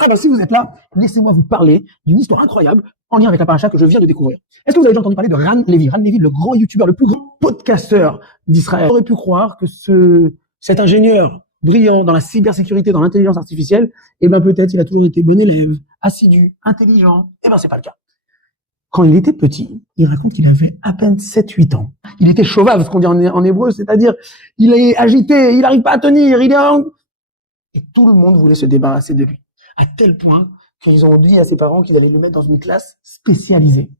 Ah ben, si vous êtes là, laissez-moi vous parler d'une histoire incroyable en lien avec la paracha que je viens de découvrir. Est-ce que vous avez déjà entendu parler de Ran Levi? Ran Levi, le grand youtubeur, le plus grand podcasteur d'Israël. On aurait pu croire que cet ingénieur brillant dans la cybersécurité, dans l'intelligence artificielle, eh ben peut-être il a toujours été bon élève, assidu, intelligent. Eh ben c'est pas le cas. Quand il était petit, il raconte qu'il avait à peine 7-8 ans. Il était chauvave, ce qu'on dit en hébreu, c'est-à-dire il est agité, il n'arrive pas à tenir, et tout le monde voulait se débarrasser de lui. À tel point qu'ils ont dit à ses parents qu'ils allaient le mettre dans une classe spécialisée.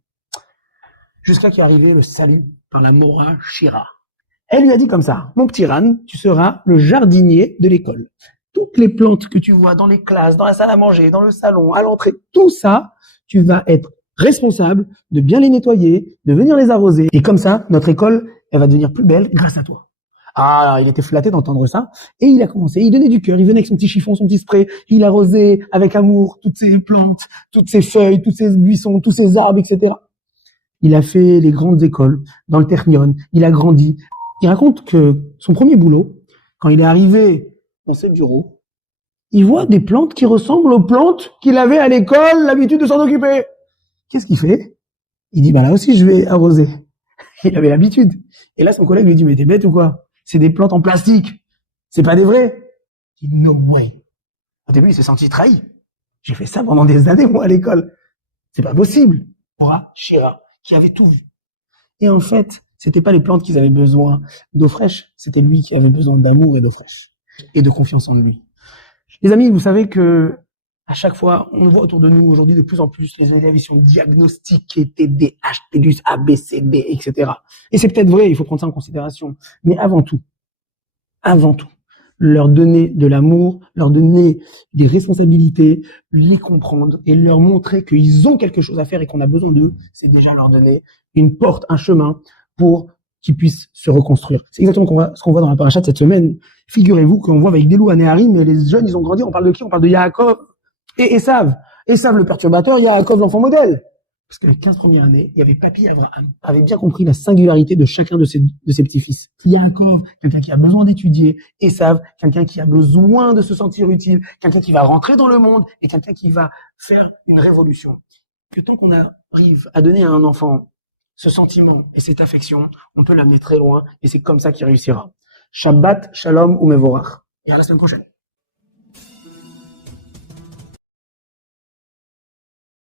Jusqu'à qu'est arrivé le salut par la Mora Shira. Elle lui a dit comme ça, mon petit Ran, tu seras le jardinier de l'école. Toutes les plantes que tu vois dans les classes, dans la salle à manger, dans le salon, à l'entrée, tout ça, tu vas être responsable de bien les nettoyer, de venir les arroser. Et comme ça, notre école, elle va devenir plus belle grâce à toi. Ah, il était flatté d'entendre ça. Et il a commencé, il donnait du cœur, il venait avec son petit chiffon, son petit spray, il arrosait avec amour toutes ces plantes, toutes ces feuilles, tous ces buissons, tous ces arbres, etc. Il a fait les grandes écoles, dans le Ternion, il a grandi. Il raconte que son premier boulot, quand il est arrivé dans ses bureaux, il voit des plantes qui ressemblent aux plantes qu'il avait à l'école l'habitude de s'en occuper. Qu'est-ce qu'il fait? Il dit, bah là aussi, je vais arroser. Il avait l'habitude. Et là, son collègue lui dit, mais t'es bête ou quoi? C'est des plantes en plastique. C'est pas des vrais. Il dit, no way. Au début, il s'est senti trahi. J'ai fait ça pendant des années, moi, à l'école. C'est pas possible. Mora Shira, qui avait tout vu. Et en fait, c'était pas les plantes qui avaient besoin d'eau fraîche. C'était lui qui avait besoin d'amour et d'eau fraîche. Et de confiance en lui. Les amis, vous savez que à chaque fois, on voit autour de nous aujourd'hui de plus en plus les élèves qui sont diagnostiqués TDAH, TDUS, ABCD, etc. Et c'est peut-être vrai, il faut prendre ça en considération. Mais avant tout, leur donner de l'amour, leur donner des responsabilités, les comprendre et leur montrer qu'ils ont quelque chose à faire et qu'on a besoin d'eux, c'est déjà leur donner une porte, un chemin pour qu'ils puissent se reconstruire. C'est exactement ce qu'on voit dans la paracha de cette semaine. Figurez-vous qu'on voit avec Delou, Anéharim, mais les jeunes, ils ont grandi, on parle de qui? On parle de Yaakov et Esav. Esav le perturbateur, Yaakov l'enfant modèle. Parce que les 15 premières années, il y avait Papy Abraham, avait bien compris la singularité de chacun de ses petits-fils. Yaakov, quelqu'un qui a besoin d'étudier. Esav, quelqu'un qui a besoin de se sentir utile. Quelqu'un qui va rentrer dans le monde et quelqu'un qui va faire une révolution. Que tant qu'on arrive à donner à un enfant ce sentiment et cette affection, on peut l'amener très loin et c'est comme ça qu'il réussira. Shabbat, Shalom ou Mevorach. Et à la semaine prochaine.